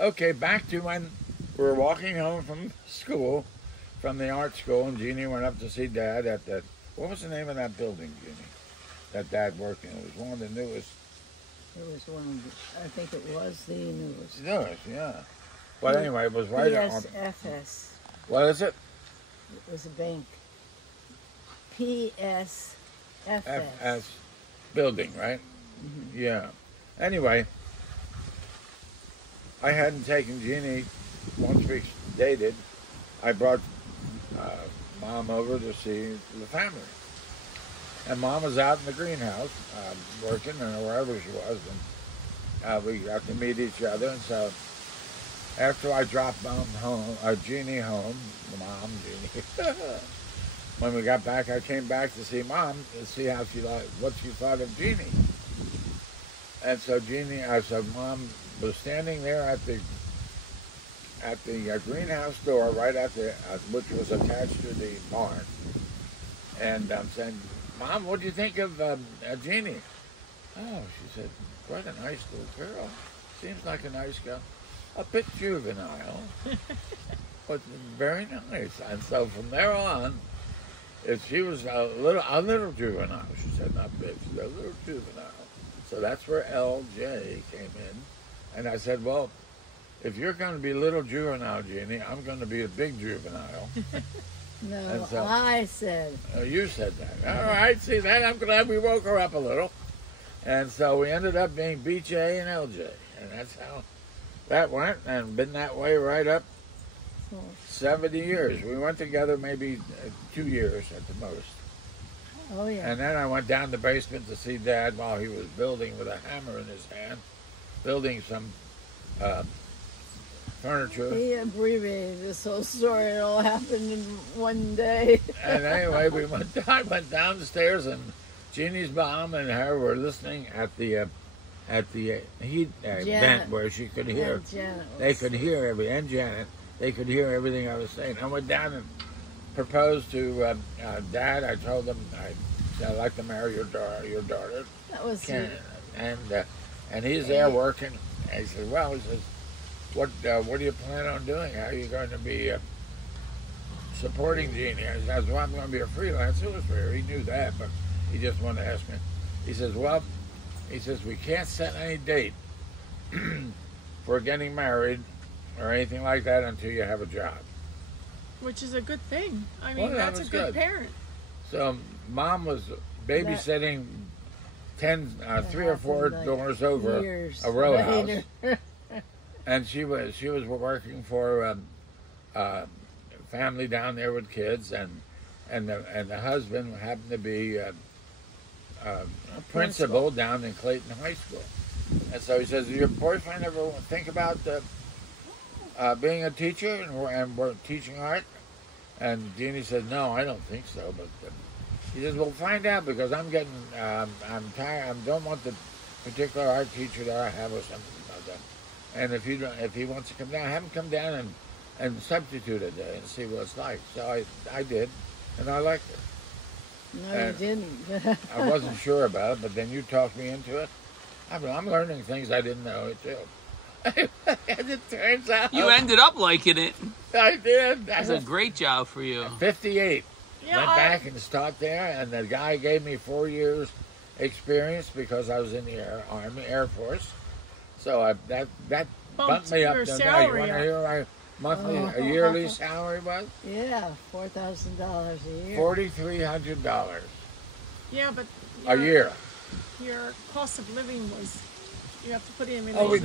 Okay, back to when we were walking home from school, from the art school, and Jeannie went up to see Dad at that. What was the name of that building, Jeannie? That Dad worked in. It was one of the newest. It was one of the, I think it was the newest. Newest, yeah. But anyway, it was right on. PSFS. What is it? It was a bank. PSFS. FS building, right? Mm-hmm. Yeah. Anyway, I hadn't taken Jeannie once we dated. I brought Mom over to see the family. And Mom was out in the greenhouse working, or wherever she was, and we got to meet each other. And so after I dropped Mom home, Jeannie home, Mom, Jeannie, when we got back, I came back to see Mom to see how what she thought of Jeannie. And so Mom was standing there at the greenhouse door, right at the which was attached to the barn, and I'm saying, "Mom, what do you think of Jeannie?" Oh, she said, "Quite a nice little girl. Seems like a nice girl. A bit juvenile, but very nice." And so from there on, she was a little juvenile. She said, not big, she said a little juvenile. So that's where LJ came in. And I said, well, if you're going to be little juvenile, Jeannie, I'm going to be a big juvenile. No, so, I said. Oh, you said that. All right, see that? I'm glad we woke her up a little. And so we ended up being BJ and LJ. And that's how that went, and been that way right up 70 years. We went together maybe 2 years at the most. Oh, yeah. And then I went down the basement to see Dad while he was building with a hammer in his hand, building some furniture. He abbreviated this whole story. It all happened in one day. And anyway, I went downstairs, and Jeannie's mom and her were listening at the heat vent where she could hear. They could hear and Janet. They could hear everything I was saying. I went down and proposed to Dad. I told him I'd like to marry your daughter. That was Ken. And he's there working. And he said, well, he says, what do you plan on doing? How are you going to be supporting Jeannie? I said, well, I'm going to be a freelance illustrator. He knew that, but he just wanted to ask me. He says, well, we can't set any date for getting married or anything like that until you have a job. Which is a good thing. I mean, that's a good parent. So Mom was babysitting 3 or 4 doors over a row house, and she was working for a family down there with kids, and the husband happened to be a principal down in Clayton High School. And so he says, "Did your boyfriend ever think about being a teacher and teaching art?" And Jeannie said, "No, I don't think so." But he says, "Well, find out, because I'm getting, I'm tired. I don't want the particular art teacher that I have or something like that. And if he wants to come down, have him come down and substitute a day and see what it's like." So I did, and I liked it. No, and you didn't. I wasn't sure about it, but then you talked me into it. I'm learning things I didn't know too. And it turns out you ended up liking it. I did. That's a great job for you. 58. Yeah, went back and started there, and the guy gave me 4 years experience because I was in the Army Air Force. So that bumped me up. Your You salary want to hear my monthly, a yearly salary was? Yeah, $4,000 a year. $4,300 Yeah, but a year. Your cost of living was, you have to put him in. Oh, we know.